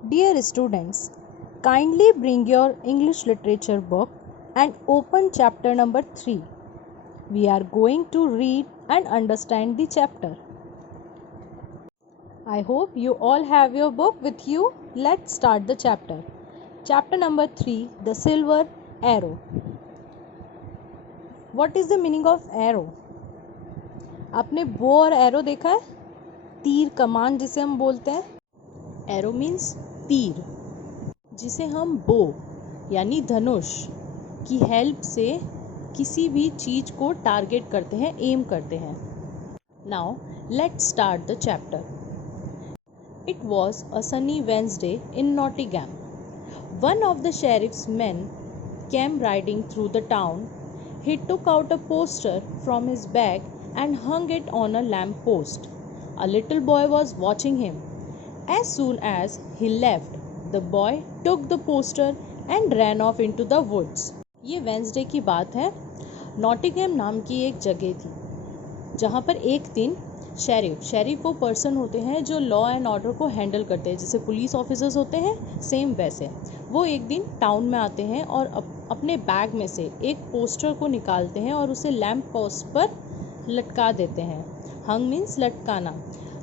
Dear students, kindly bring your English literature book and open chapter number 3. We are going to read and understand the chapter. I hope you all have your book with you. Let's start the chapter. Chapter number 3, The Silver Arrow. What is the meaning of arrow? आपने बो और arrow देखा है? तीर कमान जिसे हम बोलते हैं. एरो मीन्स तीर, जिसे हम बो यानी धनुष की हेल्प से किसी भी चीज को टारगेट करते हैं, एम करते हैं. Now let's start the chapter. It was a sunny Wednesday in Nottingham. One of the sheriff's men came riding through the town. He took out a poster from his bag and hung it on a lamp post. A little boy was watching him. As soon as he left, the boy took the poster and ran off into the woods. ये Wednesday की बात है. Nottingham नाम की एक जगह थी जहाँ पर एक दिन शेरिफ वो पर्सन होते हैं जो लॉ एंड ऑर्डर को हैंडल करते हैं, जैसे पुलिस ऑफिसर्स होते हैं, सेम वैसे वो एक दिन टाउन में आते हैं और अपने बैग में से एक पोस्टर को निकालते हैं और उसे लैम्प पोस्ट पर लटका देते हैं. हंग मीन्स लटकाना.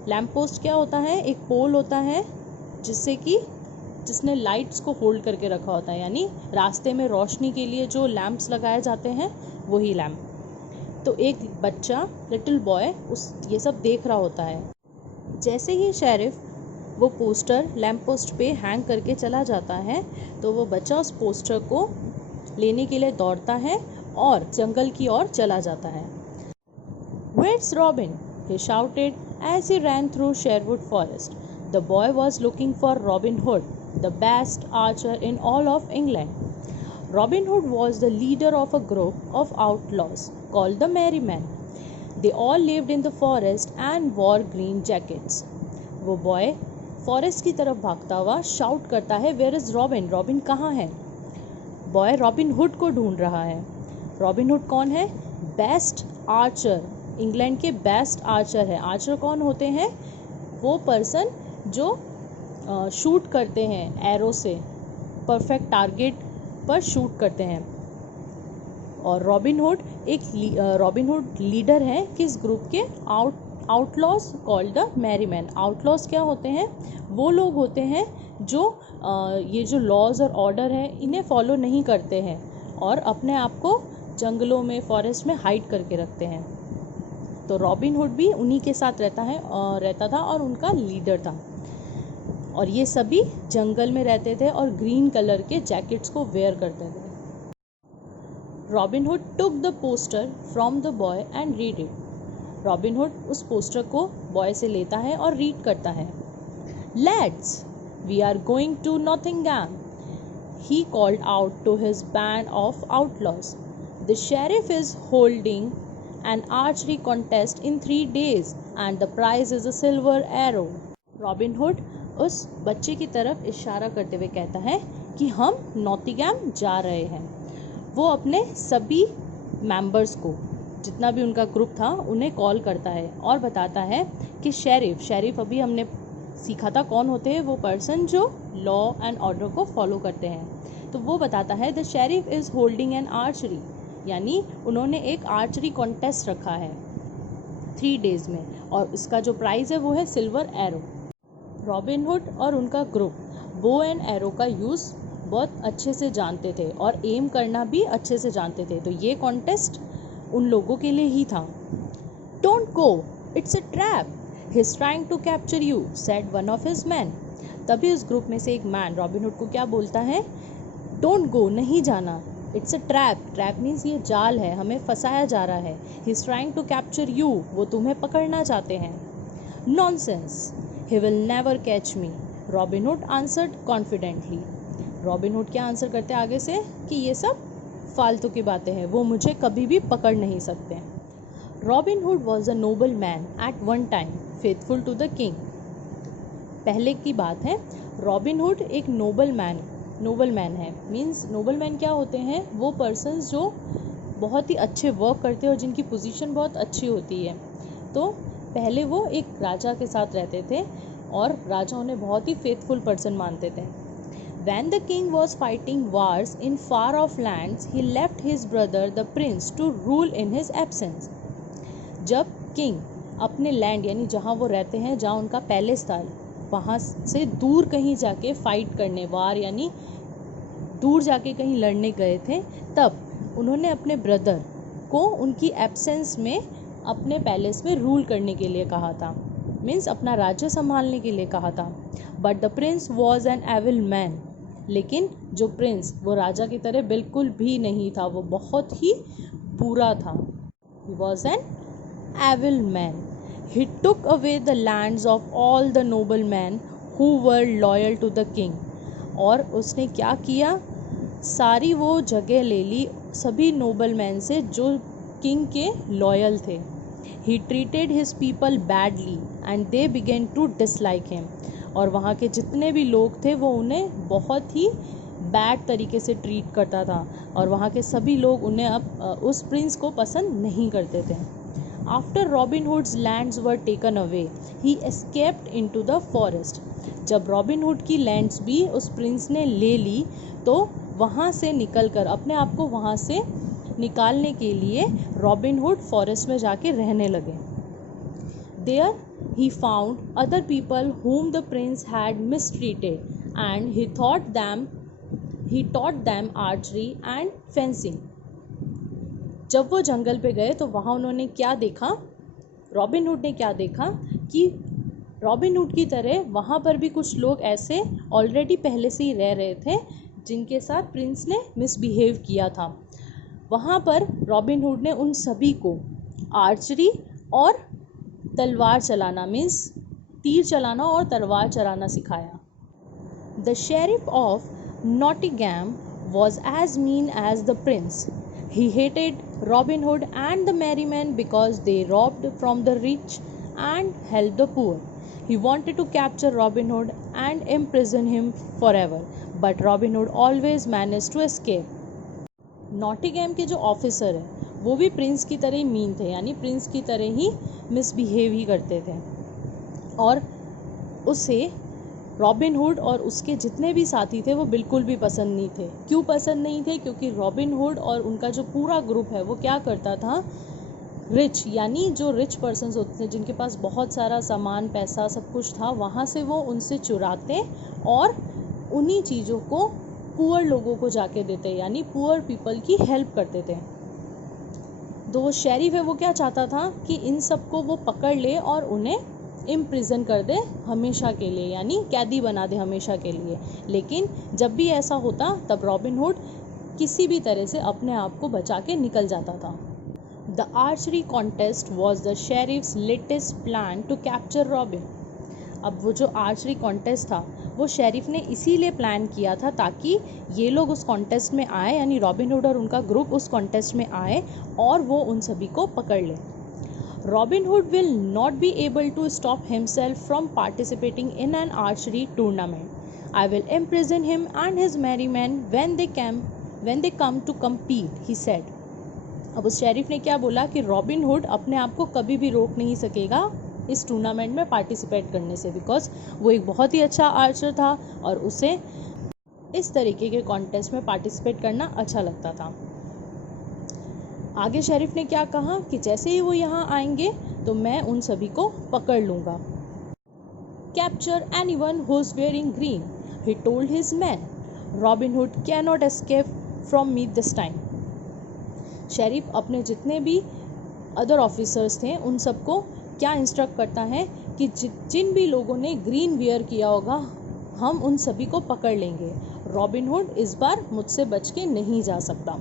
लैम्प पोस्ट क्या होता है? एक पोल होता है जिसने लाइट्स को होल्ड करके रखा होता है, यानी रास्ते में रोशनी के लिए जो लैम्प्स लगाए जाते हैं वही लैम्प. तो एक बच्चा, लिटिल बॉय, ये सब देख रहा होता है. जैसे ही शेरिफ वो पोस्टर लैम्प पोस्ट पे हैंग करके चला जाता है तो वो बच्चा उस पोस्टर को लेने के लिए दौड़ता है और जंगल की ओर चला जाता है. Where's Robin? He shouted as he ran through Sherwood Forest. The boy was looking for Robin Hood, the best archer in all of England. Robin Hood was the leader of a group of outlaws called the Merry Men. They all lived in the forest and wore green jackets. वो boy forest की तरफ भागता हुआ shout करता है, where is robin? Robin कहाँ है? Boy robin hood को ढूंढ रहा है. रॉबिन हुड कौन है? बेस्ट आर्चर, इंग्लैंड के बेस्ट आर्चर है. आर्चर कौन होते हैं? वो पर्सन जो शूट करते हैं एरो से, परफेक्ट टारगेट पर शूट करते हैं. और रॉबिन हुड लीडर है किस ग्रुप के? Outlaws called the merry man. Outlaws क्या होते हैं? वो लोग होते हैं जो ये जो लॉज और ऑर्डर है इन्हें फॉलो नहीं करते हैं और अपने आप को जंगलों में, फॉरेस्ट में हाइड करके रखते हैं. तो रॉबिन हुड भी उन्हीं के साथ रहता था और उनका लीडर था. और ये सभी जंगल में रहते थे और ग्रीन कलर के जैकेट्स को वेयर करते थे. Robin hood took the poster from the boy and read it. Robin hood उस पोस्टर को बॉय से लेता है और रीड करता है. Lads, we are going to Nottingham, he called out to his band of outlaws. The sheriff is holding an archery contest in 3 days and the prize is a silver arrow. Robin hood उस बच्चे की तरफ इशारा करते हुए कहता है कि हम नॉटिंघम जा रहे हैं. वो अपने सभी मेंबर्स को, जितना भी उनका ग्रुप था, उन्हें कॉल करता है और बताता है कि शेरिफ अभी हमने सीखा था कौन होते हैं? वो पर्सन जो लॉ एंड ऑर्डर को फॉलो करते हैं. तो वो बताता है the sheriff is holding N archery, यानी उन्होंने एक आर्चरी कॉन्टेस्ट रखा है 3 डेज़ में और इसका जो प्राइज़ है वो है सिल्वर एरो. रॉबिन हुड और उनका ग्रुप बो एंड एरो का यूज़ बहुत अच्छे से जानते थे और एम करना भी अच्छे से जानते थे. तो ये कॉन्टेस्ट उन लोगों के लिए ही था. Don't go, it's a trap, he is trying to capture you, said one of his man. तभी उस ग्रुप में से एक मैन रॉबिन हुड को क्या बोलता है? डोंट गो, नहीं जाना. It's a trap. Trap means ये जाल है, हमें फंसाया जा रहा है. He is trying to capture you, वो तुम्हें पकड़ना चाहते हैं. Nonsense, he will never catch me, Robin Hood answered confidently. Robin Hood क्या आंसर करते हैं आगे से कि ये सब फालतू की बातें हैं, वो मुझे कभी भी पकड़ नहीं सकते. Robin Hood was a noble man at one time, faithful to the king. पहले की बात है, रॉबिन हुड एक नोबल मैन है. मीन्स नोबल मैन क्या होते हैं? वो पर्सन्स जो बहुत ही अच्छे वर्क करते हैं और जिनकी पोजीशन बहुत अच्छी होती है. तो पहले वो एक राजा के साथ रहते थे और राजा उन्हें बहुत ही फेथफुल पर्सन मानते थे। When the king was fighting wars in far off lands, he left his brother the prince to rule in his absence. जब किंग अपने लैंड यानी जहाँ वो रहते हैं, जहाँ उनका पैलेस था, वहाँ से दूर कहीं जाके फाइट करने, वार यानी दूर जाके कहीं लड़ने गए थे, तब उन्होंने अपने ब्रदर को उनकी एब्सेंस में अपने पैलेस में रूल करने के लिए कहा था, मीन्स अपना राज्य संभालने के लिए कहा था। But the prince was an evil man, लेकिन जो प्रिंस वो राजा की तरह बिल्कुल भी नहीं था, वो बहुत ही बुरा था। He was an evil man. He took away the lands of all the noble man who were loyal to the king. और उसने क्या किया, सारी वो जगह ले ली सभी नोबल मैन से जो किंग के लॉयल थे। He treated his people badly and they began to dislike him. और वहाँ के जितने भी लोग थे वो उन्हें बहुत ही बैड तरीके से ट्रीट करता था, और वहाँ के सभी लोग उन्हें अब उस प्रिंस को पसंद नहीं करते थे। After robin hoods lands were taken away he escaped into the forest. जब रॉबिन हुड की लैंड्स भी उस प्रिंस ने ले ली तो वहाँ से निकलकर अपने आप को वहाँ से निकालने के लिए रॉबिन हुड फॉरेस्ट में जाके रहने लगे। There he found other people whom the prince had mistreated, and he taught them archery and fencing. जब वो जंगल पे गए तो वहाँ उन्होंने क्या देखा, रॉबिन हुड ने क्या देखा कि रॉबिन हुड की तरह वहाँ पर भी कुछ लोग ऐसे ऑलरेडी पहले से ही रह रहे थे जिनके साथ प्रिंस ने मिसबिहेव किया था। वहाँ पर रॉबिन हुड ने उन सभी को आर्चरी और तलवार चलाना, मीन्स तीर चलाना और तलवार चलाना सिखाया। The sheriff of Nottingham was as mean as the prince. He hated Robin Hood and the merry men because they robbed from the rich and help the poor. He wanted to capture Robin Hood and imprison him for ever, but Robin Hood always manage to escape. Nottingham के जो officer है वो भी Prince की तरह ही mean थे, यानी Prince की तरह ही मिसबिहेव ही करते थे, और उसे रॉबिन हुड और उसके जितने भी साथी थे वो बिल्कुल भी पसंद नहीं थे। क्यों पसंद नहीं थे? क्योंकि रॉबिन हुड और उनका जो पूरा ग्रुप है वो क्या करता था, रिच यानी जो रिच पर्सन्स होते थे जिनके पास बहुत सारा सामान पैसा सब कुछ था, वहाँ से वो उनसे चुराते और उन्हीं चीज़ों को पुअर लोगों को जाके देते, यानी पुअर पीपल की हेल्प करते थे। तो वो शेरिफ है वो क्या चाहता था कि इन सबको वो पकड़ ले और उन्हें इम्प्रिजन कर दे हमेशा के लिए, यानी कैदी बना दे हमेशा के लिए। लेकिन जब भी ऐसा होता तब रॉबिन हुड किसी भी तरह से अपने आप को बचा के निकल जाता था। The archery contest was the sheriff's latest plan to capture Robin. अब वो जो आर्चरी कॉन्टेस्ट था वो शेरिफ ने इसीलिए प्लान किया था ताकि ये लोग उस कॉन्टेस्ट में आए, यानी रॉबिन हुड और उनका ग्रुप उस कॉन्टेस्ट में आए और वो उन सभी को पकड़ ले। Robin Hood will not be able to stop himself from participating in an archery tournament. I will imprison him and his merry men when they come to compete, he said. अब उस शेरिफ ने क्या बोला कि रॉबिन हुड अपने आप को कभी भी रोक नहीं सकेगा इस टूर्नामेंट में पार्टिसिपेट करने से, बिकॉज वो एक बहुत ही अच्छा आर्चर था और उसे इस तरीके के कॉन्टेस्ट में पार्टिसिपेट करना अच्छा लगता था। आगे शेरिफ ने क्या कहा कि जैसे ही वो यहाँ आएंगे तो मैं उन सभी को पकड़ लूँगा। Capture anyone who is wearing green, he told his man. Robin hood can not escape from me this time. Sheriff अपने जितने भी अदर ऑफिसर्स थे उन सबको क्या इंस्ट्रक्ट करता है कि जिन भी लोगों ने ग्रीन वेयर किया होगा हम उन सभी को पकड़ लेंगे। रॉबिन हुड इस बार मुझसे बच के नहीं जा सकता।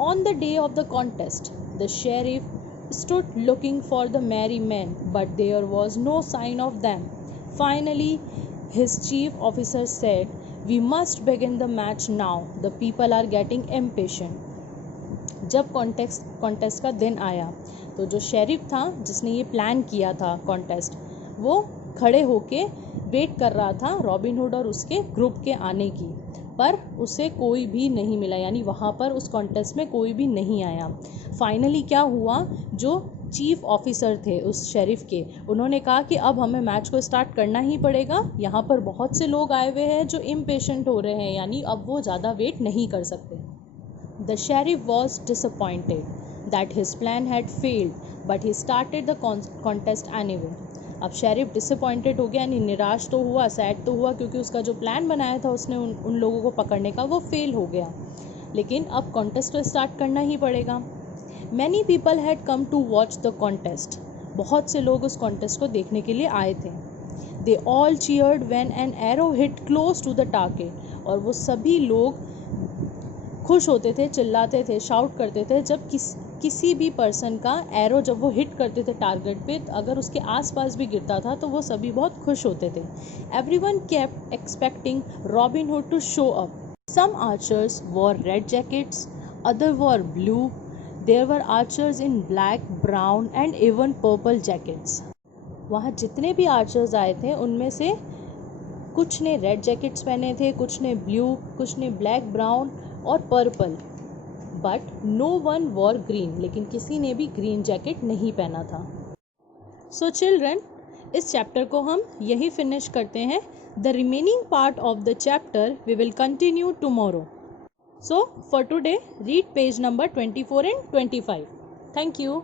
On the day of the contest the sheriff stood looking for the merry men, but there was no sign of them. Finally, his chief officer said, "We must begin the match now. The people are getting impatient." जब contest का दिन आया तो जो sheriff था जिसने ये plan किया था कॉन्टेस्ट, वो खड़े होके वेट कर रहा था रॉबिन हुड और उसके ग्रुप के आने की, पर उसे कोई भी नहीं मिला, यानी वहाँ पर उस कॉन्टेस्ट में कोई भी नहीं आया। फाइनली क्या हुआ, जो चीफ ऑफिसर थे उस शेरिफ के, उन्होंने कहा कि अब हमें मैच को स्टार्ट करना ही पड़ेगा, यहाँ पर बहुत से लोग आए हुए हैं जो इम्पेशेंट हो रहे हैं, यानी अब वो ज़्यादा वेट नहीं कर सकते। The sheriff was disappointed that his plan had failed but he started the contest anyway. अब शेरिफ डिसअपॉइंटेड हो गया, यानी निराश तो हुआ, सैड तो हुआ, क्योंकि उसका जो प्लान बनाया था उसने उन लोगों को पकड़ने का, वो फेल हो गया, लेकिन अब कॉन्टेस्ट तो स्टार्ट करना ही पड़ेगा। Many people had come to watch the contest, बहुत से लोग उस कॉन्टेस्ट को देखने के लिए आए थे। They all cheered when an arrow hit close to the target, और वो सभी लोग खुश होते थे, चिल्लाते थे, शाउट करते थे जब किसी भी पर्सन का एरो जब वो हिट करते थे टारगेट पे, अगर उसके आसपास भी गिरता था तो वो सभी बहुत खुश होते थे। Everyone kept expecting Robin Hood to show up. Some archers wore red jackets, others wore blue. There were archers in black, brown and even purple jackets. वहाँ जितने भी आर्चर्स आए थे उनमें से कुछ ने रेड जैकेट्स पहने थे, कुछ ने ब्लू, कुछ ने ब्लैक, ब्राउन और purple, but no one wore green, लेकिन किसी ने भी ग्रीन जैकेट नहीं पहना था। सो चिल्ड्रन, इस चैप्टर को हम यही फिनिश करते हैं। The remaining part of the chapter we will continue tomorrow. So for today read page number 24 and 25. Thank you.